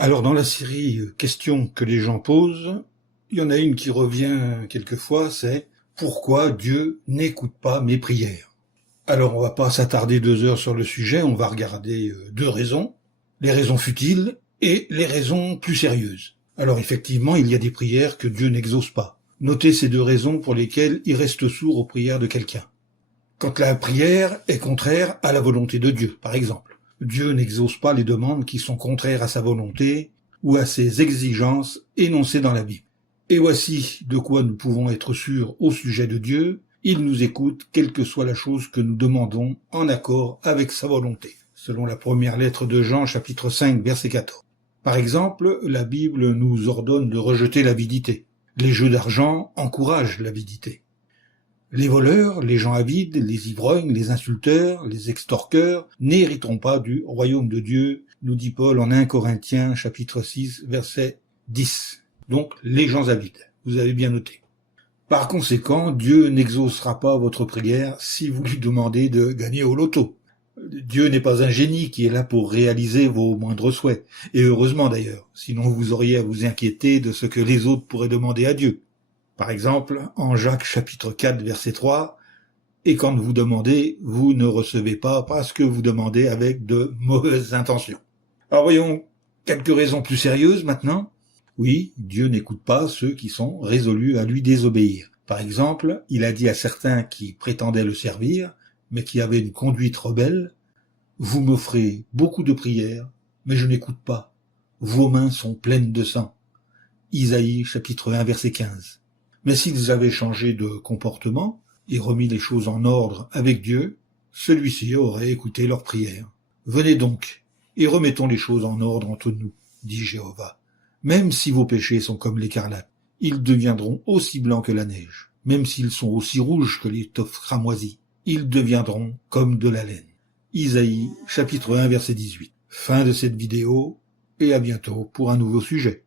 Alors dans la série questions que les gens posent, il y en a une qui revient quelquefois, c'est « Pourquoi Dieu n'écoute pas mes prières ?» Alors on va pas s'attarder 2 heures sur le sujet, on va regarder 2 raisons, les raisons futiles et les raisons plus sérieuses. Alors effectivement, il y a des prières que Dieu n'exauce pas. Notez ces 2 raisons pour lesquelles il reste sourd aux prières de quelqu'un. Quand la prière est contraire à la volonté de Dieu, par exemple. Dieu n'exauce pas les demandes qui sont contraires à sa volonté ou à ses exigences énoncées dans la Bible. Et voici de quoi nous pouvons être sûrs au sujet de Dieu. Il nous écoute, quelle que soit la chose que nous demandons, en accord avec sa volonté, selon la première lettre de Jean, chapitre 5, verset 14. Par exemple, la Bible nous ordonne de rejeter l'avidité. Les jeux d'argent encouragent l'avidité. Les voleurs, les gens avides, les ivrognes, les insulteurs, les extorqueurs n'hériteront pas du royaume de Dieu, nous dit Paul en 1 Corinthiens chapitre 6 verset 10. Donc les gens avides, vous avez bien noté. Par conséquent, Dieu n'exaucera pas votre prière si vous lui demandez de gagner au loto. Dieu n'est pas un génie qui est là pour réaliser vos moindres souhaits, et heureusement d'ailleurs, sinon vous auriez à vous inquiéter de ce que les autres pourraient demander à Dieu. Par exemple, en Jacques chapitre 4 verset 3, « Et quand vous demandez, vous ne recevez pas parce que vous demandez avec de mauvaises intentions. » Alors voyons quelques raisons plus sérieuses maintenant. Oui, Dieu n'écoute pas ceux qui sont résolus à lui désobéir. Par exemple, il a dit à certains qui prétendaient le servir, mais qui avaient une conduite rebelle, « Vous m'offrez beaucoup de prières, mais je n'écoute pas. Vos mains sont pleines de sang. » Isaïe chapitre 1 verset 15. Mais s'ils avaient changé de comportement et remis les choses en ordre avec Dieu, celui-ci aurait écouté leurs prières. « Venez donc, et remettons les choses en ordre entre nous, dit Jéhovah. Même si vos péchés sont comme l'écarlate, ils deviendront aussi blancs que la neige. Même s'ils sont aussi rouges que l'étoffe cramoisie, ils deviendront comme de la laine. » Isaïe chapitre 1 verset 18. Fin de cette vidéo, et à bientôt pour un nouveau sujet.